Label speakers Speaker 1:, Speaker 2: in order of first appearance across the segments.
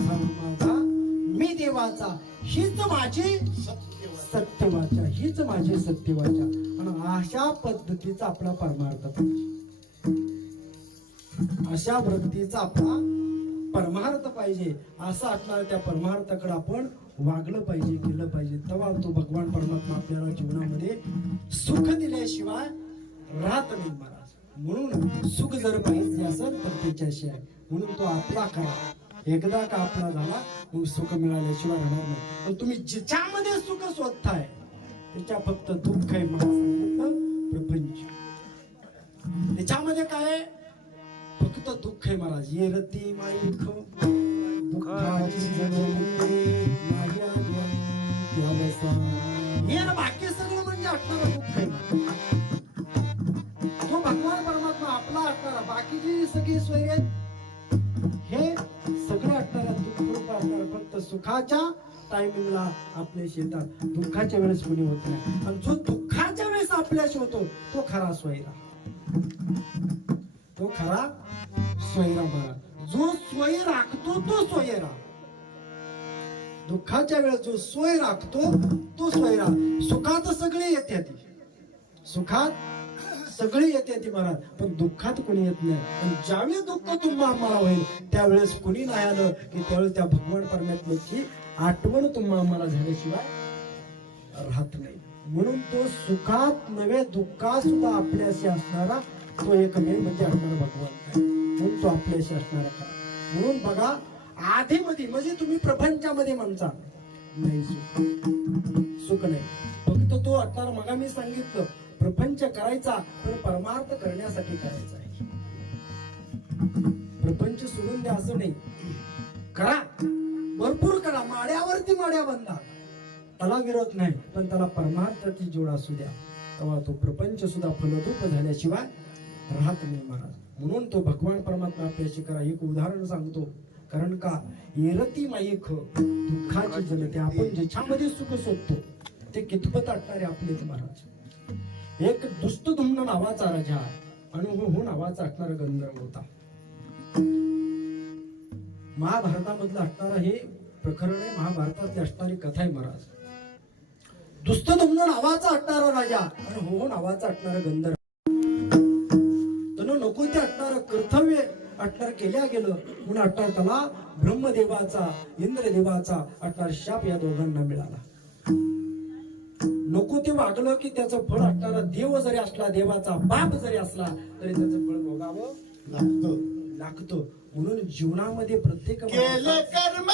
Speaker 1: देव माझा मी देवाचा हीच माझी सत्यवाचा हीच माझी सत्यवाचा. आणि अशा पद्धतीचा आपला परमार्थ अशा वृत्तीचा आपला परमार्थ पाहिजे. असं असणार त्या परमार्थाकडे आपण वागलं पाहिजे केलं पाहिजे. तेव्हा तो भगवान परमात्मा आपल्याला जीवनामध्ये सुख दिल्याशिवाय राहत नाही महाराज. म्हणून सुख जर पाहिजे असेल तर त्याच्याशी आहे म्हणून तो आपला करा. एकदा का आपला झाला मग सुख मिळाल्याशिवाय राहणार नाही. पण तुम्ही ज्याच्यामध्ये सुख स्वतःय त्याच्या फक्त दुःख आहे मला प्रपंच. त्याच्यामध्ये काय आहे? फक्त दुःख आहे महाराज. ये रती माई हे बाकी सगळं म्हणजे असणारं दुःख आहे तो भगवान परमात्मा आपला असणारा. बाकीची सगळी सोय आहेत? हे असणार फक्त सुखाच्या टायमिंगला आपल्याशी येतात दुःखाच्या वेळेस कोणी होत नाही. आणि जो दुःखाच्या वेळेस आपल्याशी होतो तो खरा सोयरा. तो खरा सोयरा बरा. जो सोय राखतो तो सोयरा. दुःखाच्या वेळेस जो सोय राखतो तो सोयरा. सुखात सगळे येते सुखात सगळे येते ती महाराज. पण दुःखात कोणी येत नाही. पण ज्यावेळेस दुःख तुम्हा आम्हाला होईल त्यावेळेस कुणी नाही आलं की त्यावेळेस त्या भगवान परमात्म्याची आठवण तुम्हा आम्हाला झाल्याशिवाय राहत नाही. म्हणून तो सुखात नव्हे दुःखात सुद्धा आपल्याशी असणारा तो एकमेव म्हणजे असणारा भगवान म्हणून तो आपल्याशी असणारा खरा म्हणून बघा आधी मध्ये म्हणजे तुम्ही प्रपंचामध्ये म्हणता नाही सुख. सुख नाही. फक्त तो असणारा मगा मी सांगितलं प्रपंच करायचा तर परमार्थ करण्यासाठी करायचा आहे. प्रपंच सोडून द्या असं नाही. करा. भरपूर करा. माड्यावरती माड्या बंधा त्याला विरोध नाही पण त्याला परमार्थाची जोड असू द्या. तेव्हा तो प्रपंच सुद्धा फलदूप झाल्याशिवाय राहत नाही महाराज. म्हणून तो भगवान परमात्मा आपल्याशी करा. एक उदाहरण सांगतो. कारण का? येरती माईक दुःखाची जनते. आपण ज्याच्यामध्ये सुख शोधतो ते कितपत आटणारे आपलेच महाराज? एक दुष्टधुम्न नावाचा राजा आणि हो नावाचा असणारा गंधर्व होता. महाभारतामधलं असणारा हे प्रकरण आहे महाभारतातली असणारी कथा आहे महाराज. दुष्टधुम्न नावाचा असणारा राजा आणि हो नावाचा असणारा गंधर्व त्यानं नको ते असणारं कर्तव्य अटणार केल्या गेलं म्हणून अटणार त्याला ब्रह्मदेवाचा इंद्रदेवाचा अटणार शाप या दोघांना मिळाला. नको ते वागलं की त्याचं फळ असणारा देव जरी असला देवाचा बाप जरी असला तरी त्याचं फळ भोगावं
Speaker 2: लागतो
Speaker 1: लागतं. म्हणून जीवनामध्ये प्रत्येक
Speaker 2: कर्म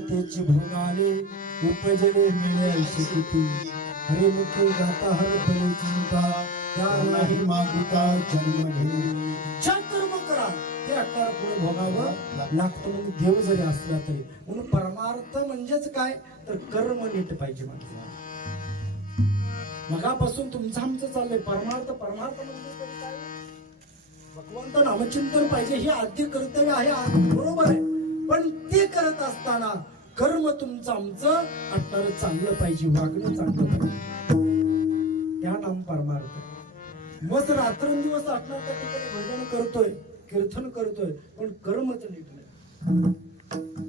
Speaker 2: कर्म झाले त्याचे
Speaker 1: उपजले मिळेल ऐशी हरे मुख गाता हर फळे चिंता त्या
Speaker 2: नाही मागिता जन्म घे
Speaker 1: ज्या कर्म करा. ते अट्टार पुढे भोगावं लागतं म्हणजे देव जरी असला तरी. म्हणून परमार्थ म्हणजेच काय? तर कर्म नीट पाहिजे माणसाला मगापासून तुमचं आमचं चाललंय. परमार्थ परमार्थ म्हणजे भगवंत नामचिंतन पाहिजे हे आद्य कर्तव्य आहे. बरोबर आहे. असताना कर्म तुमचं आमचं असणारं चांगलं पाहिजे वागणं चांगलं पाहिजे. त्या नाम परमार्थ. मस्त रात्रंदिवस असणार त्या ठिकाणी भजन करतोय कीर्तन करतोय पण कर्मच नीट नाही.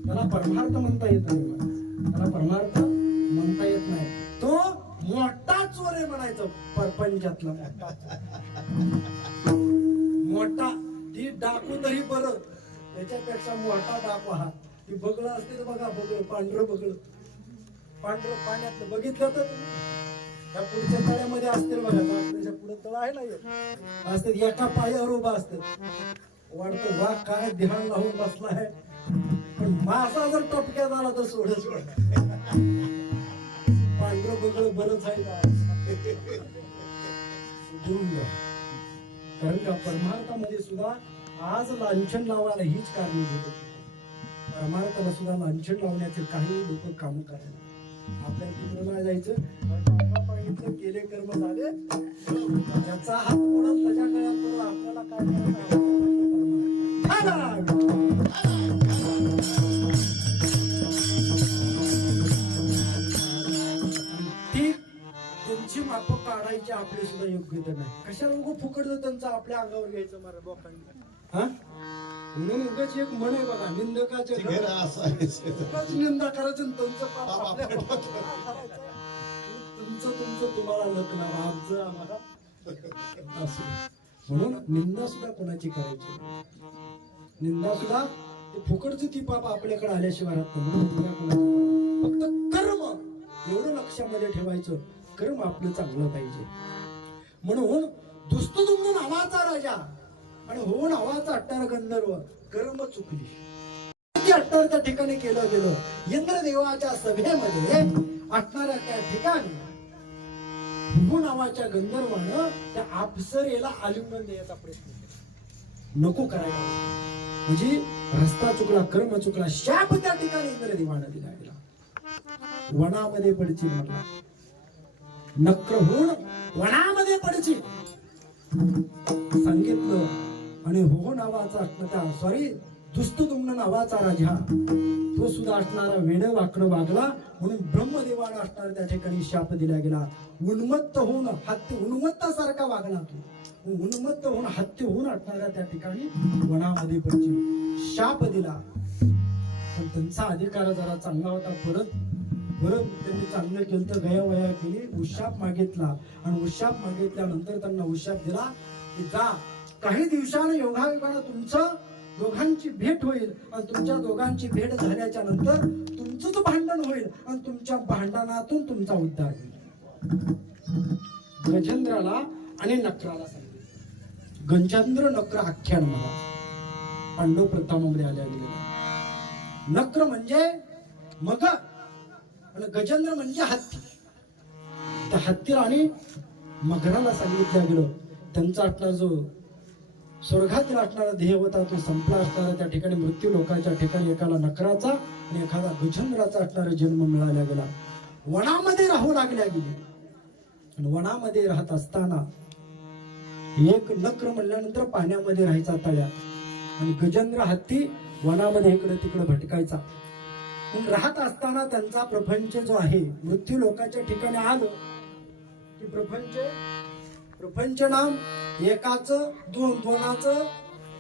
Speaker 1: त्याला परमार्थ म्हणता येत नाही त्याला परमार्थ म्हणता येत नाही. तो मोठा चोर आहे म्हणायचं परपंचातला मोठा. ती डाकू तरी बरं. त्याच्यापेक्षा मोठा डाकू हा. ती बगळं असते तर बघा बगळ पांढरं बगळ पांढरं पाण्यातलं बघितलं तर त्या पुढच्या तळ्यामध्ये असतील बघा लाकडाच्या पुढे तळ आहे ना एक. असते एका पायावर उभा असत वाटतं वा काय ध्यान लावून बसलाय पण मासा जर टपक्यात आला तर सोड सोड. पांढरं बगळ बरंच आहे कारण का परमार्थामध्ये सुद्धा आज लांछन लावायला हीच कारणे होती. परमार्थाला सुद्धा लांछन लावण्याचे काही लोक काम करायला आपल्या तिकडे जायचं? बाबा सांगितलं केले कर्म झाले. त्याचा हात मोडत त्याच्या गळ्यात पडून आपल्याला काय करायचं? ती त्यांची माप काढायची आपली सुद्धा योग्यता नाही. कशाला उगं फुकट त्यांचं आपल्या अंगावर घ्यायचं? मला लोकांनी हा? उगाच एक म्हण आहे बघा निंदकाचे घर
Speaker 2: असा
Speaker 1: निंदा करायचं डोक्यावर. तुमचं तुमचं तुम्हाला लग्न आमचं आम्हाला. म्हणून निंदा सुद्धा कोणाची करायची. निंदा सुद्धा ते फुकटचं ती पाप आपल्याकडे आल्याशिवाय राहत. फक्त कर्म एवढं लक्षामध्ये ठेवायचं. कर्म आपलं चांगलं पाहिजे. म्हणून दुस्तुदुम्न नावाचा राजा. आणि होऊन हवाचा अट्टार गंधर्व कर्म चुकली. अट्टारच्या अट्टार त्या ठिकाणी केलं गेलं? इंद्रदेवाच्या सभेमध्ये असणाऱ्या त्या ठिकाणी हुबू नावाच्या गंधर्वानं त्या आपसरेला आलिंगन द्यायचा प्रयत्न केला. नको करायला. म्हणजे रस्ता चुकला कर्म चुकला शाप त्या ठिकाणी इंद्रदेवानं दिला गेला. वनामध्ये पडची म्हटला. नक्र होऊन वनामध्ये पडची. सांगितलं आणि हो नावाचा त्या सॉरी दुष्टदुम्न नावाचा राजा. तो सुद्धा असणारा वेड वाकडं वागला म्हणून ब्रह्मदेवाला असणारा त्या ठिकाणी शाप दिला गेला. उन्मत्त होऊन हत्ती उन्मत्तासारखा वागला तो. उन्मत्त होऊन हत्ती होऊन असणाऱ्या त्या ठिकाणी वनामध्ये पडची शाप दिला. पण त्यांचा अधिकार जरा चांगला होता परत. परत त्यांनी चांगलं केलं तर गयावया केली उशाप मागितला. आणि उशाप मागितल्यानंतर त्यांना उशाप दिला की जा काही दिवसानं योगायोगानं तुमचं दोघांची भेट होईल आणि तुमच्या दोघांची भेट झाल्याच्यानंतर तुमचंच भांडण होईल आणि तुमच्या भांडणातून तुमचा उद्धार होईल. गजेंद्राला आणि नक्राला सांगितलं. गजेंद्र नक्र आख्यान मला पांडव प्रथामध्ये आल्या गेलेला नक्र म्हणजे मग आणि गजेंद्र म्हणजे हत्ती. त्या हत्तीला आणि मगराला सांगितलं गेलं. त्यांचा असणारा जो स्वर्गातील असणारा ध्येय होता तो संपला असणारा त्या ठिकाणी मृत्यू लोकांच्या ठिकाणी एकाला नकराचा आणि एखादा गजेंद्राचा असणारा जन्म मिळाला गेला. वनामध्ये राहू लागल्या गेली. वनामध्ये राहत असताना एक नक्र म्हणल्यानंतर पाण्यामध्ये राहायचा तळ्यात आणि गजेंद्र हत्ती वनामध्ये इकडे तिकडे भटकायचा. मग राहत असताना त्यांचा प्रपंच जो आहे मृत्यू लोकांच्या ठिकाणी आलो. की प्रपंच प्रपंच नाम एकाच दोन दोनाचं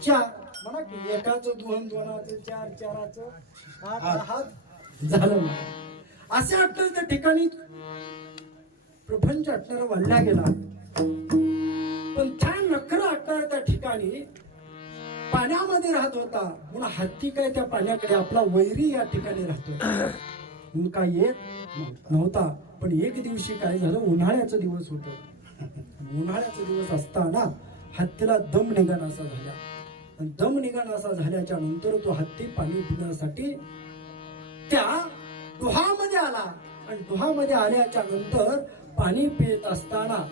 Speaker 1: चार. म्हणा की एकाच दोन दोनाचं चार चाराचं आठ हात झालं. असे अट्टर त्या ठिकाणी प्रपंच अट्टर वाढला गेला. पण त्या नखर अट्टर त्या ठिकाणी पाण्यामध्ये राहत होता. म्हणून हत्ती काय त्या पाण्याकडे आपला वैरी या ठिकाणी राहतो. काय येत नव्हता. पण एक दिवशी काय झालं? उन्हाळ्याचा दिवस होत. उन्हाळ्याचे दिवस असताना हत्तीला दम निघानासा झाला. दम निघानासा झाल्याच्यानंतर तो हत्ती पाणी पिण्यासाठी त्या डोहामध्ये आला. आणि डोहामध्ये आल्याच्यानंतर पाणी पित असताना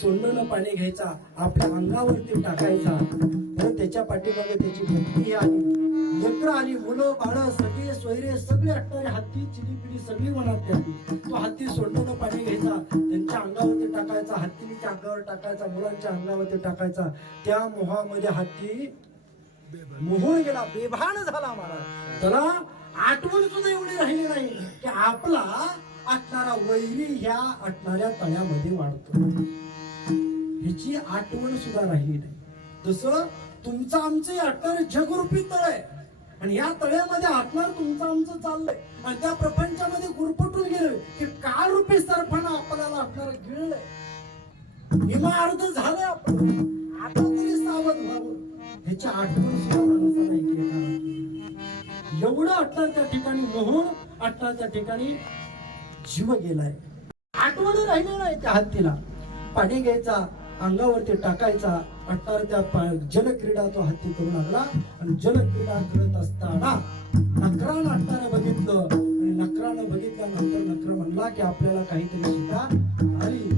Speaker 1: सोंडनं पाणी घ्यायचा आपल्या अंगावरती टाकायचा. तर त्याच्या पाठीमागे त्याची भक्ती आली लेकर आली मुलं बाळं सगळे सोयरे सगळे असणारे हत्ती चिलीपिली सगळी मनात आली तो हत्ती सोंडनं पाणी घ्यायचा त्यांच्या अंगावरती टाकायचा हत्तीच्या अंगावर टाकायचा मुलांच्या अंगावरती टाकायचा. त्या मोहामध्ये हत्ती मोहून गेला बेभान झाला महाराज त्याला आठवण सुद्धा एवढी राहिली नाही की आपला असणारा वैरी ह्या असणाऱ्या तळ्यामध्ये वाढतो. ह्याची आठवण सुद्धा राहिली नाही. जसं तुमचं आमचं अट्टर जगरूपी तळ आहे. आणि या तळ्यामध्ये आत्मार तुमचं आमचं चाललंय. आणि त्या प्रपंचामध्ये गुरपटून गेलं की काळ रूपी सरपण आपल्याला असणार गिळलंय? अर्ध झालंय आपण. आता तरी सावध व्हावं. ह्याची आठवण सुद्धा माणसाला एवढं अट्टार त्या ठिकाणी मोहून अट्टार त्या ठिकाणी जीव गेलाय. आठवण राहिली नाही त्या हत्तीला. पाणी घ्यायचा अंगावरती टाकायचा अट्टार त्या जलक्रीडा तो हत्ती करू लागला. आणि जलक्रीडा करत असताना नकरानं अट्टाने बघितलं. आणि नकरानं बघितल्यानंतर नकर म्हणला की आपल्याला काहीतरी सुद्धा आली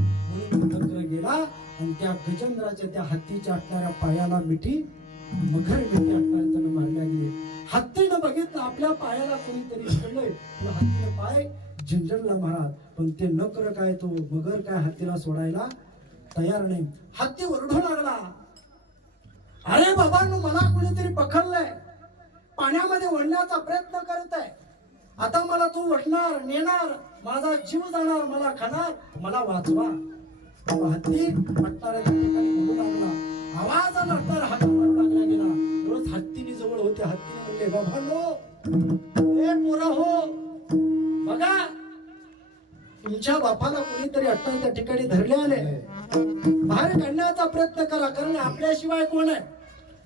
Speaker 1: म्हणून नकर गेला. आणि त्या गजेंद्राच्या त्या हत्तीच्या असणाऱ्या पायाला मिठी मखर मिठी असणाऱ्या मारल्या गेली. हत्तीनं बघितलं आपल्या पायाला कोणीतरी पडलंय हत्तीनं पाय झिंजरला महाराज पण ते नकर काय तो मगर काय हत्तीला सोडायला? तयार नाही. हत्ती ओरडू लागला. अरे बाबांनो मला कुणीतरी पकडलंय. पाण्यामध्ये ओढण्याचा प्रयत्न करत आहे आता मला तू ओढणार नेणार माझा जीव जाणार मला खाणार मला वाचवा. हत्ती वाटणाऱ्या लागला. आवाज वाटणार हात लागला गेला. रोज हत्तीने जवळ होते. हत्तीने म्हणले बाबांनो हे पोरा हो बघा तुमच्या बापाला कोणीतरी अट्टा त्या ठिकाणी धरले आले. बाहेर काढण्याचा प्रयत्न करा कारण आपल्याशिवाय कोण आहे?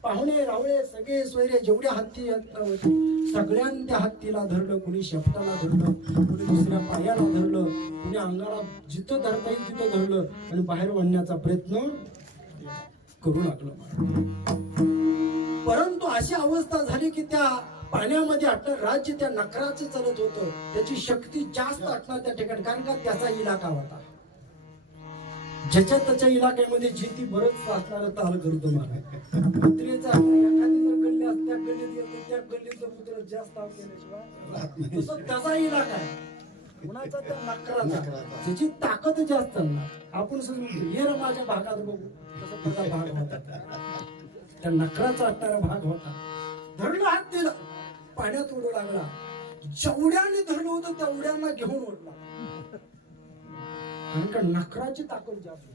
Speaker 1: पाहुणे रावळे सगळे सोयरे जेवढ्या हत्ती होते सगळ्यांनी त्या हत्तीला धरलं कुणी शेपटाला धरलं कुणी दुसऱ्या पायाला धरलं कुणी अंगाला जिथं धरता येईल तिथं धरलं आणि बाहेर वाढण्याचा प्रयत्न करू लागलं परंतु अशी अवस्था झाली की त्या पाण्यामध्ये अटल राज्य त्या नकराचं चालत होतं. त्याची शक्ती जास्त आटणार त्या ठिकाणी कारण का त्याचा इलाका होता. ज्याच्या त्याच्या इलाक्यामध्ये जी ती बरंच असणारं ताल करतो मला कुत्रेचा एखादी जर गल्ली असते त्या गल्लीत गेलं, त्या गल्लीचं कुत्र जास्त ताल केल्याशिवाय तसं त्याचा इलाका आहे. कुणाचा त्या नकराचा. त्याची ताकद जास्त असणार आपण ये माझ्या भागात बघू. तसं त्याचा भाग होता. त्या नकराचा असणारा भाग होता. धरलं हात दिलं. पाण्यात उडू लागला. जेवढ्याने धरलं होतं तेवढ्यांना घेऊन ओढला. कारण का नकराची ताकद जास्त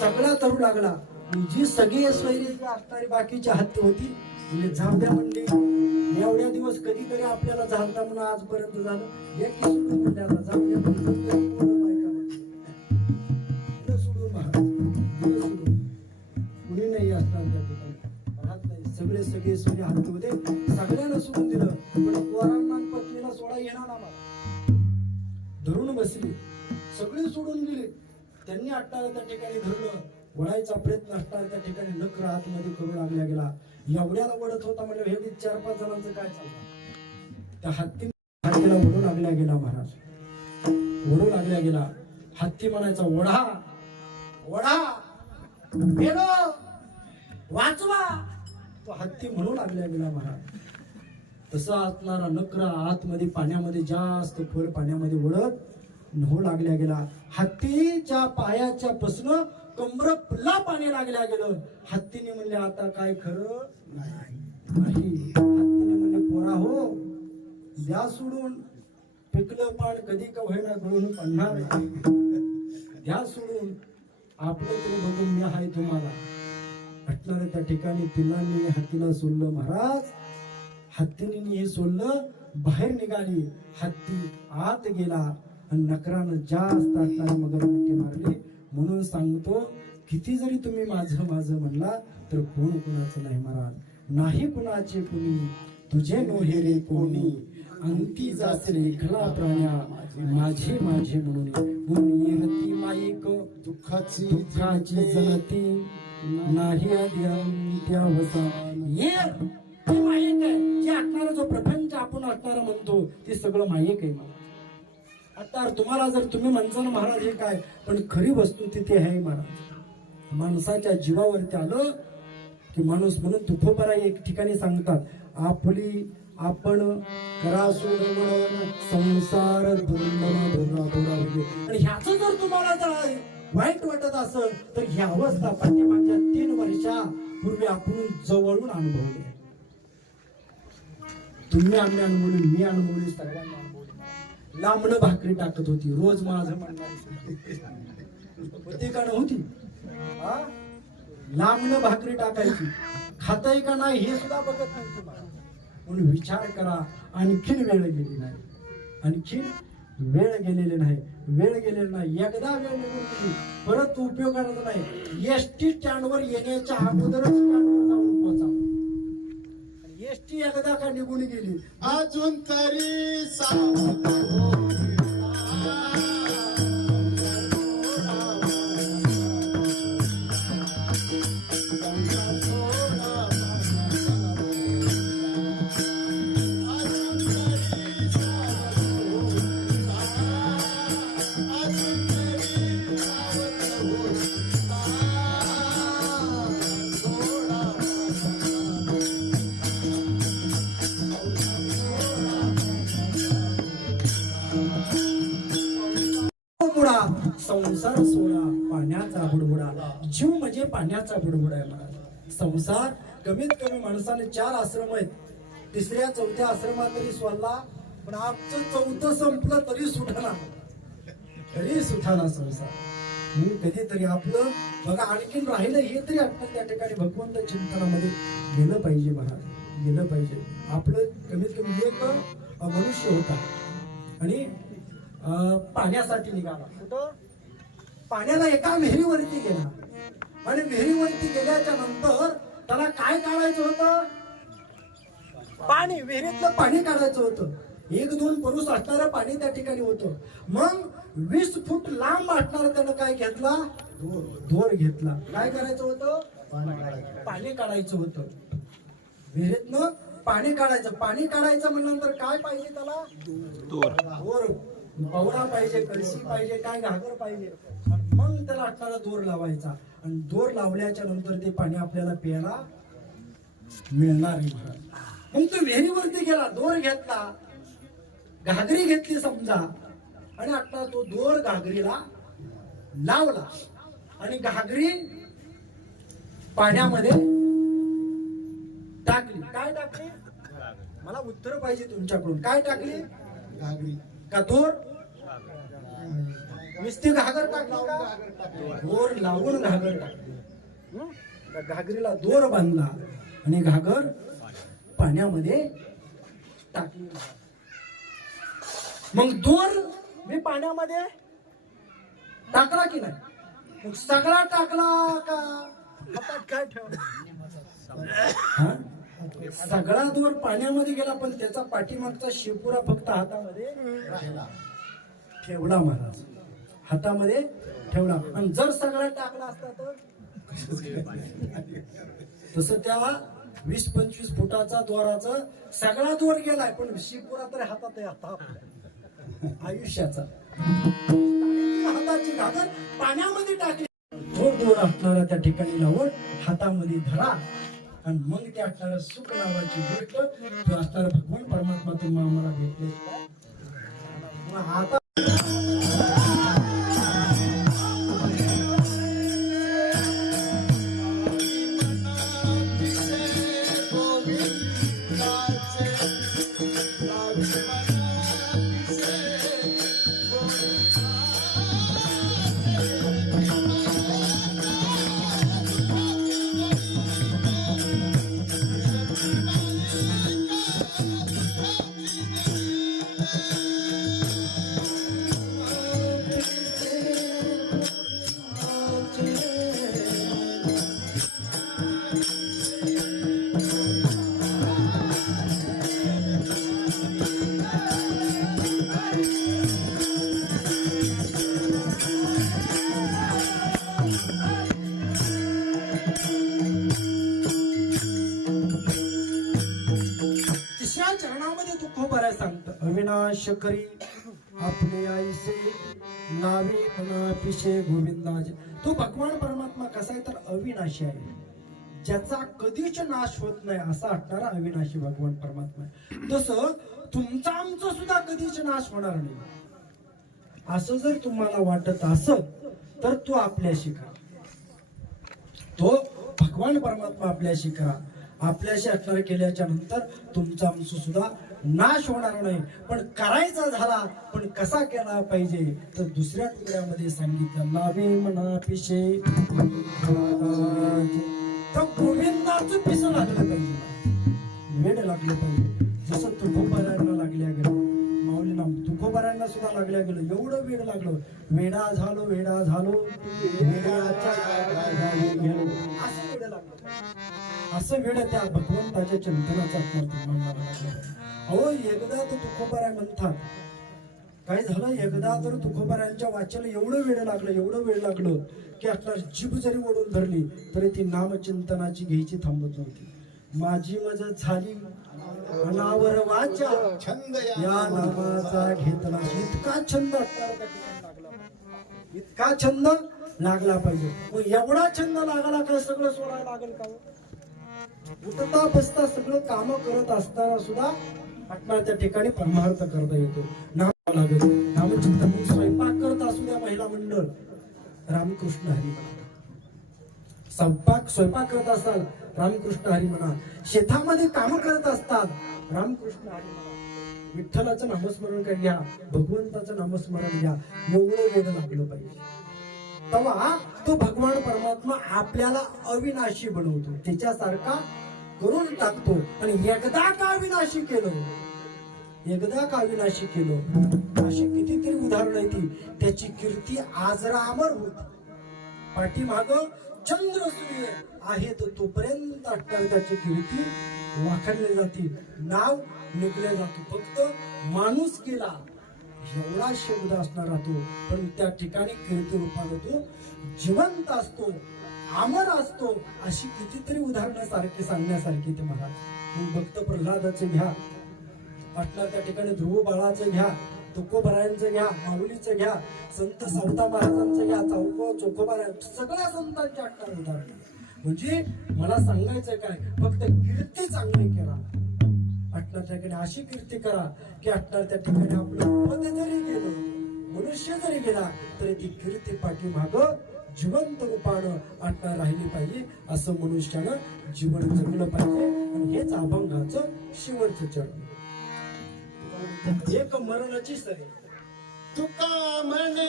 Speaker 1: सगळा धरू लागला. जी सगळी स्वैरी असणारी बाकीची हत्ती होती म्हणजे जाऊ द्या म्हणली एवढ्या दिवस कधीतरी आपल्याला झालता म्हणून आजपर्यंत झालं. एक की जाऊ द्या कुणी नाही असणार त्या ठिकाणी. राहत नाही. सगळे सगळे सोने हात होते. सगळ्यांना सोडून दिलं. पण पोरांना पत्नीला सोडा येणार आम्हाला. धरून बसली. सगळे सोडून गेले. त्यांनी अट्टाला त्या ठिकाणी धरलं. वळायचा प्रयत्न असणार त्या ठिकाणी नखर आतमध्ये करू लागला गेला. एवढ्याला वडत होता म्हणजे हे चार पाच जणांचं काय चाललं? त्या हत्ती हत्तीला ओढू लागल्या गेला महाराज. ओढू लागल्या गेला. हत्ती म्हणायचा ओढा ओढा गेलो वाचवा. तो हत्ती म्हणू लागल्या गेला महाराज. तसा असणारा नकरा आतमध्ये पाण्यामध्ये जास्त खोल पाण्यामध्ये ओढत न्हू लागल्या गेला. हत्तीच्या पायाच्या पासून कमर पुल्ला पाणी लागल्या गेलं. हत्तीने म्हणले आता काय खरं नाही हत्तीने म्हणले पोरा हो द्या सोडून पिकलं पाण कधी का व्हायना गळून पडणार द्या सोडून आपलं तरी बघून मी आहे तुम्हाला. घटणार त्या ठिकाणी पिल्लांनी हत्तीला सोडलं महाराज. हत्तीने हे सोडलं बाहेर निघाली. हत्ती आत गेला. आणि नकरानं जास्त असताना मगर मिठी मारली. म्हणून सांगतो किती जरी तुम्ही माझं माझं म्हणला तर कोण कुणाचं नाही महाराज नाही कुणाचे कुणी तुझे नोहे रे कोणी. अंती जासरे खला प्राण्या माझे माझे म्हणून. येरती माईक
Speaker 2: दुःखाची
Speaker 1: दुःखाची जलती नाही आधी अंत्यावसान येर ते मायक आहे. जे असणारा जो प्रपंच आपण असणारा म्हणतो ते सगळं मायक आहे मला. आता तुम्हाला जर तुम्ही म्हणता महाराज हे काय? पण खरी वस्तू तिथे आहे महाराज. माणसाच्या जीवावरती आलं की माणूस म्हणून तुफोबरा एक ठिकाणी सांगतात आपली आपण करा संसार आणि ह्याच जर तुम्हाला जर वाईट वाटत असेल तर ही अवस्था पाठीमागच्या तीन वर्षापूर्वी आपण जवळून अनुभवली तुम्ही आम्ही अनुभवली मी अनुभवली सर्वांनी लांबण भाकरी टाकत होती. रोज माझं म्हणणार होती का नव्हती? लांबण लांबणं भाकरी टाकायची. खाताय का नाही हे सुद्धा बघत नव्हती म्हणून विचार करा. आणखीन वेळ गेली नाही. आणखीन वेळ गेलेली नाही. वेळ गेलेली नाही. एकदा वेळ गेली परत उपयोग करत नाही. एस टी स्टँडवर येण्याच्या अगोदरच स्टँडवर एकदा का निघून गेली?
Speaker 2: अजून तरी सावध
Speaker 1: म्हणजे पाण्याचा बुडबुडा आहे महाराज. संसार कमीत कमी माणसाने चार आश्रम आहेत. तिसऱ्या चौथ्या आश्रमात तरी सोडला पण आमचं चौथं संपलं तरी सुटना. तरी सुठाना संसार. म्हणून कधीतरी आपलं बघा आणखीन राहिलं हे तरी आपण त्या ठिकाणी भगवंत चिंतनामध्ये गेलं पाहिजे महाराज. गेलं पाहिजे. आपलं कमीत कमी एक मनुष्य होता. आणि पाण्यासाठी निघाला. कुठं? पाण्याला एका विहिरीवरती गेला. आणि विहिरीवरती गेल्याच्यानंतर त्याला काय काढायचं होतं? पाणी विहिरीतलं पाणी. काढायचं होतं. एक दोन पुरुष असणारं पाणी त्या ठिकाणी होतं. मग वीस फूट लांब असणार त्यानं काय घेतला? दोर घेतला. काय करायचं होतं? पाणी काढायचं होतं. विहिरीतनं पाणी काढायचं. पाणी काढायचं म्हणल्यानंतर काय पाहिजे त्याला? दोर पवडा पाहिजे कळशी पाहिजे काय घागर पाहिजे. मग त्याला असणारा दोर लावायचा. आणि दोर लावल्याच्या नंतर ते पाणी आपल्याला प्यायला मिळणार आहे महाराज मग तो विहिरीवरती गेला दोर घेतला. घागरी घेतली समजा. आणि आता तो दोर घागरीला लावला. आणि घागरी पाण्यामध्ये टाकली. काय टाकली? मला उत्तर पाहिजे तुमच्याकडून. काय टाकली?
Speaker 2: घागरी.
Speaker 1: का दोर? नुसती घागर टाकली का? दोर लावून घागर टाकली. घागरीला दोर बांधला आणि घागर पाण्यामध्ये टाकली. मग दोर मी पाण्यामध्ये टाकला की नाही? मग सगळा टाकला का? हातात काय ठेवला? सगळा दोर पाण्यामध्ये गेला पण त्याचा पाठीमागचा शेपुरा फक्त हातामध्ये
Speaker 2: राहिला
Speaker 1: ठेवला महाराज. हातामध्ये ठेवला. आणि जर सगळा टाकला असता तर? तसं त्या वीस पंचवीस फुटाचा द्वाराचा सगळा दोर गेलाय पण शिपुरा तर हातात आहे आता. आयुष्याचा. हाताची घागर पाण्यामध्ये टाकली. थोड दोर असणारा त्या ठिकाणी लावून हातामध्ये धरा. आणि मग त्या असणाऱ्या सुख नावाची गोष्ट तो असणारा भगवान परमात्मा तुम्हाला आम्हाला घेतले मग आता खूप बऱ्या सांगत. अविनाश करी आपले आईसे नावे अनापिशे गोविंदाज. तो भगवान परमात्मा कसा आहे तर अविनाशी आहे. ज्याचा कधीच नाश होत नाही असा असणारा अविनाशी भगवान परमात्मा आहे. तसं तुमचा आमचं सुद्धा कधीच नाश होणार नाही. असं जर तुम्हाला वाटत असत तर तो आपल्याशी करा. तो भगवान परमात्मा आपल्याशी करा. आपल्याशी असणार केल्याच्यानंतर तुमचा आमचं सुद्धा नाश होणार नाही. पण करायचा झाला पण कसा केला पाहिजे? तर दुसऱ्या तुकड्यामध्ये सांगितलं नावे म्हणा पिशे तर गोविंदाच पिसं लागलं पाहिजे. वेड लागलं पाहिजे. जसं तुकोबारांना लागल्या गेलं. माऊलीना तुकोबारांना सुद्धा लागल्या गेलं. एवढं वेड लागलं. वेडा झालो वेडा झालो. असं वेड लागलं. असं वेळ त्या भगवंताच्या चिंतनाचा अहो एकदा तर तुकोबाराय म्हणतात. काय झालं? एकदा तर तुकोबारायांच्या वाच्याला एवढं वेळ लागलं एवढं वेळ लागलं की आपला जीभ जरी ओढून धरली तरी ती नामचिंतनाची घ्यायची थांबत नव्हती. माझी मज झाली. अनावर वाचा.
Speaker 2: छंद
Speaker 1: या नामाचा घेतला. इतका छंद इतका छंद लागला पाहिजे. मग एवढा छंद लागला का सगळं सोडायला लागेल का हो? उठता बसता सगळं काम करत असताना सुद्धा आपल्याला ठिकाणी परमार्थ करता येतो. नाम लागेल नामचिंतन स्वयंपाक करत असू द्या महिला मंडळ. रामकृष्ण हरी म्हणा. स्वयंपाक स्वयंपाक करत असाल रामकृष्ण हरी म्हणा. शेतामध्ये काम करत असतात रामकृष्ण हरी म्हणा. विठ्ठलाचं नामस्मरण घ्या भगवंताचं नामस्मरण घ्या एवढं वेळ लागलं पाहिजे. तेव्हा तो भगवान परमात्मा आपल्याला अविनाशी बनवतो. त्याच्यासारखा करून टाकतो. आणि एकदा का विनाशी केलं? एकदा का विनाशी केलं? अशी कितीतरी उदाहरणं आहेत ती. त्याची कीर्ती आजरा अमर होती. पाठीमाग चंद्र सूर्य आहेत. तोपर्यंत असणार कीर्ती वाखाणली जाते. नाव निघले जातो. फक्त माणूस केला. एवढा शब्द असणारा तो. पण त्या ठिकाणी कीर्ती रूपाने तो जिवंत असतो. अमर असतो अशी कितीतरी उदाहरणं सारखी सांगण्यासारखी ते मला. भक्त प्रल्हादाचं घ्या असणार त्या ठिकाणी ध्रुव बाळाचं घ्या तुकोबरायांचं घ्या माऊलीचं घ्या संत सावता महाराजांचं घ्या चौको चोकोबारा सगळ्या संतांच्या असणार उदाहरण. म्हणजे मला सांगायचं काय फक्त कीर्ती चांगली करा. अटणार त्या ठिकाणी अशी कीर्ती करा की अटणार त्या ठिकाणी आपलं पद जरी गेलं मनुष्य जरी गेला तरी ती कीर्ती पाठीमाग जिवंत रूपानं आत्ता राहिली पाहिजे असं मनुष्यानं जीवन जगलं पाहिजे. आणि हेच अभंगाचं शेवटचं चरण. एक मरणाची सरी.
Speaker 2: तुका म्हणे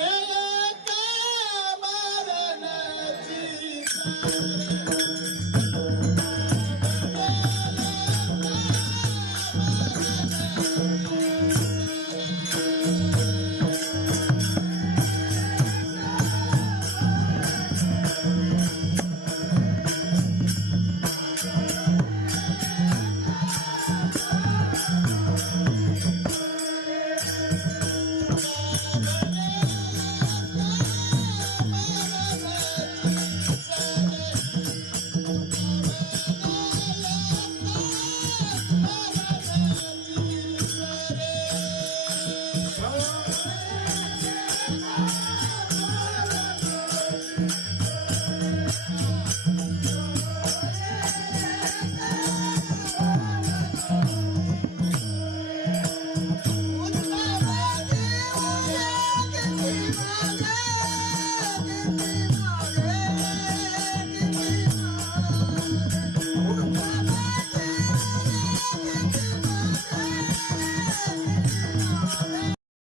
Speaker 2: मरणाची